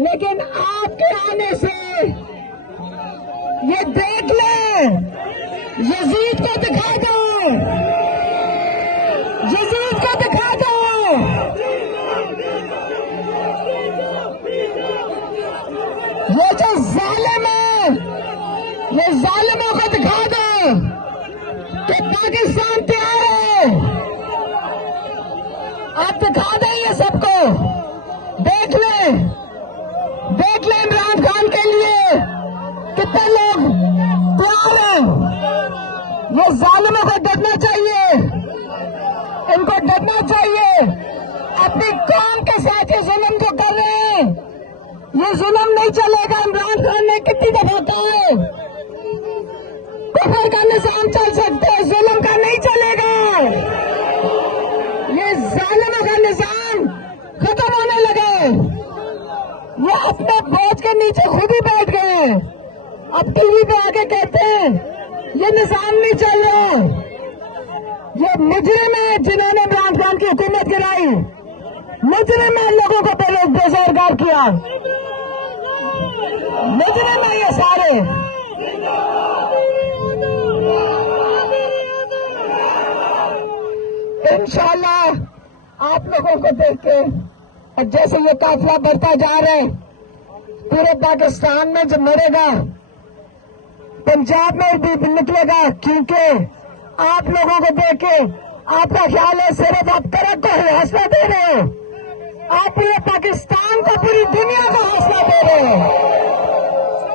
लेकिन आपके आने से ये देख ले, यजीद को दिखा दो, यजीद को दिखा दो। ये जो जालिम है, ये जालिमों को दिखा दो कि पाकिस्तान तैयार है। आप दिखा दें ये सबको, देख ले इमरान खान के लिए कितने लोग तैयार हैं। ये जालिमों को डरना चाहिए, इनको डरना चाहिए। अपनी कौम के साथ ये जुल्म जो कर रहे हैं, ये जुल्म नहीं चलेगा। इमरान खान ने कितनी दफा कहा है, कुफर का निजाम चल सकता है, जुल्म का नहीं चलेगा। ये जालिमों का निजाम खत्म होने लगे। वो अपने बोझ के नीचे खुद ही बैठ गए। अब टीवी पे आके कहते हैं ये निजाम नहीं चल रहा। ये मुजरिम है जिन्होंने इमरान खान की हुकूमत गिराई, मुजरिम है लोगों को बेरोजगार किया, मुजरिम है ये सारे। इंशाल्लाह आप लोगों को देख के जैसे ये काफिला बढ़ता जा रहा है, पूरे पाकिस्तान में जो मरेगा, पंजाब में भी निकलेगा। क्योंकि आप लोगों को देख के आपका ख्याल है सिर्फ आप तरक को हौसला दे रहे हो, आप पूरे पाकिस्तान को, पूरी दुनिया को हौसला दे रहे हो।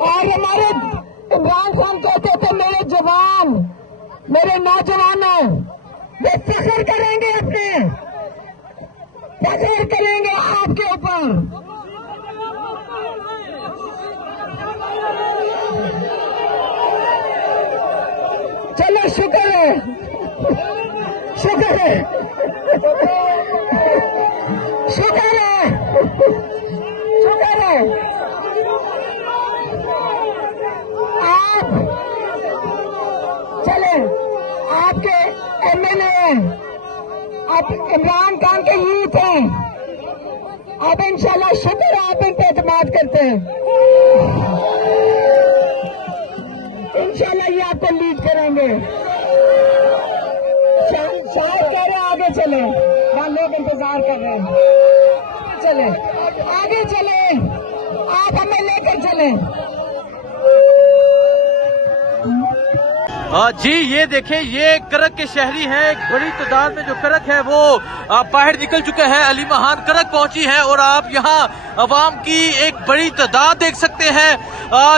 और हमारे इमरान खान कहते थे मेरे जवान, मेरे नौजवानों, वे फख्र करेंगे, अपने फख्र करेंगे आपके ऊपर। चलो शुक्र है, शुक्र है, शुक्र है, शुक्र है। आप चले, आपके एमएलए हैं, आप इमरान खान के यूथ हैं। अब इंशाल्लाह शुक्र है आप इन पे एतमाद करते हैं। इंशाल्लाह ये आपको लीड करेंगे। शायद कह रहे हैं आगे चले, वहां लोग इंतजार कर रहे हैं। चले आगे चले, आप हमें लेकर चले। जी ये देखें, ये करक के शहरी हैं। एक बड़ी तादाद में जो करक है वो बाहर निकल चुके हैं। अली महान करक पहुंची है और आप यहाँ अवाम की एक बड़ी तादाद देख सकते हैं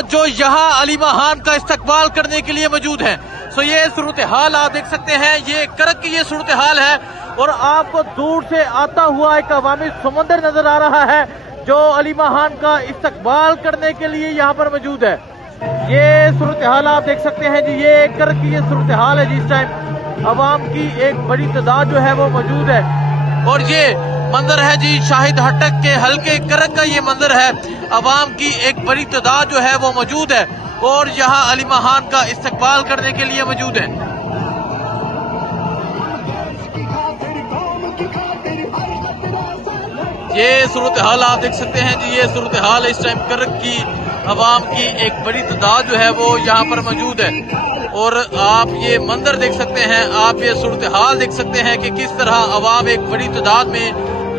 जो यहाँ अली महान का इस्तकबाल करने के लिए मौजूद है। सो ये सूरत हाल आप देख सकते हैं, ये करक की ये सूरत हाल है। और आपको दूर से आता हुआ एक अवामी समुंदर नजर आ रहा है जो अली महान का इस्तकबाल करने के लिए यहाँ पर मौजूद है। ये सूरत हाल आप देख सकते हैं जी, ये करक की ये सूरत हाल है जिस टाइम अवाम की एक बड़ी तादाद जो है वो मौजूद है। और ये मंजर है जी शाहिद हटक के हल्के करक का ये मंजर है। अवाम की एक बड़ी तादाद जो है वो मौजूद है और यहाँ अली महान का इस्तकबाल करने के लिए मौजूद है। ये सूरत हाल आप देख सकते हैं जी, ये सूरत हाल है इस टाइम करक की अवाम की एक बड़ी तादाद जो है वो यहाँ पर मौजूद है। और आप ये मंजर देख सकते हैं, आप ये सूरत हाल देख सकते हैं कि किस तरह अवाम एक बड़ी तादाद में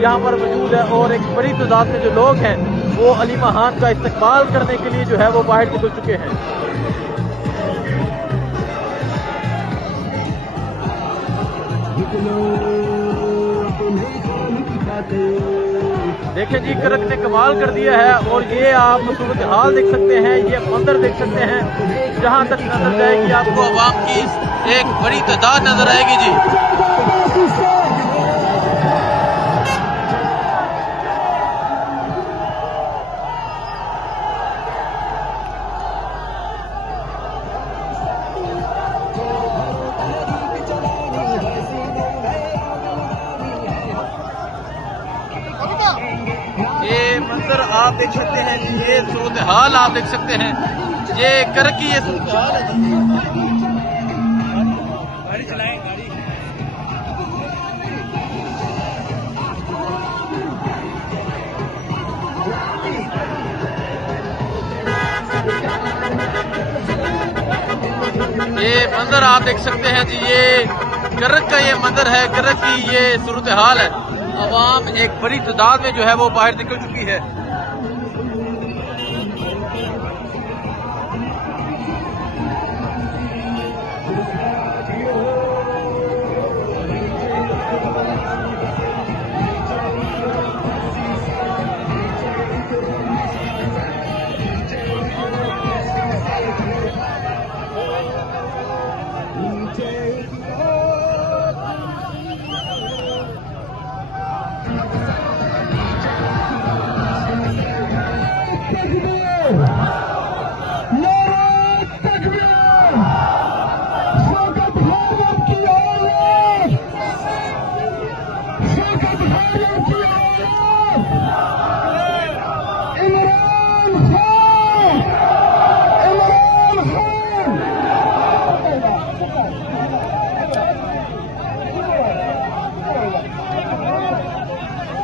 यहाँ पर मौजूद है और एक बड़ी तादाद में जो लोग हैं वो अली महान का इस्तकबाल करने के लिए जो है वो बाहर निकल चुके हैं। देखें जी, करक ने कमाल कर दिया है। और ये आप सूरत हाल देख सकते हैं, ये मंजर देख सकते हैं, जहां तक नजर जाएगी आपको अवाम की एक बड़ी तादाद नजर आएगी जी। ये मंजर आप देख सकते हैं, ये सूरत हाल आप देख सकते हैं, ये करक की ये सूरत हाल है जी। गाड़ी चलाएं, गाड़ी। मंजर आप देख सकते हैं जी, ये करक का ये मंजर है, करक की ये सूरत हाल है। अवाम एक बड़ी तादाद में जो है वो बाहर निकल चुकी है।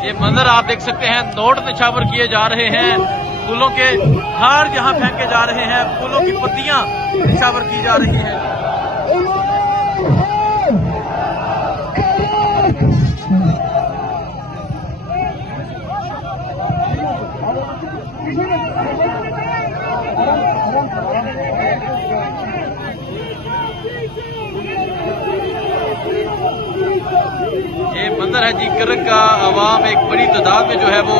ये मंजर आप देख सकते हैं, नोट निछावर किए जा रहे हैं, फूलों के हार यहाँ फेंके जा रहे हैं, फूलों की पत्तियां निछावर की जा रही हैं। ये मंजर है जी, करक का अवाम एक बड़ी तादाद में जो है वो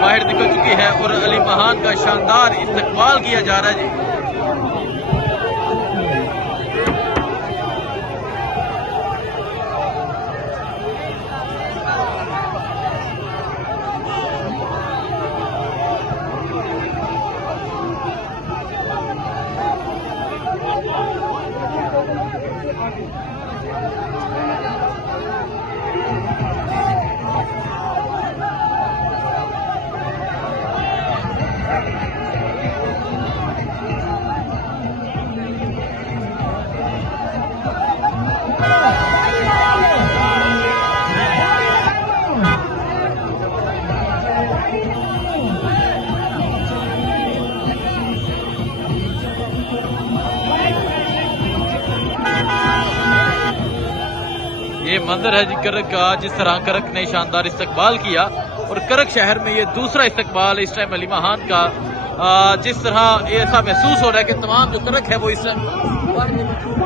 बाहर निकल चुकी है और अली महान का शानदार इस्तकबाल किया जा रहा है जी। ये मंजर है जी करक का, जिस तरह करक ने शानदार इस्तकबाल किया और करक शहर में ये दूसरा इस्तकबाल इस टाइम अली महान का। जिस तरह ऐसा महसूस हो रहा है कि तमाम जो करक है वो इस टाइम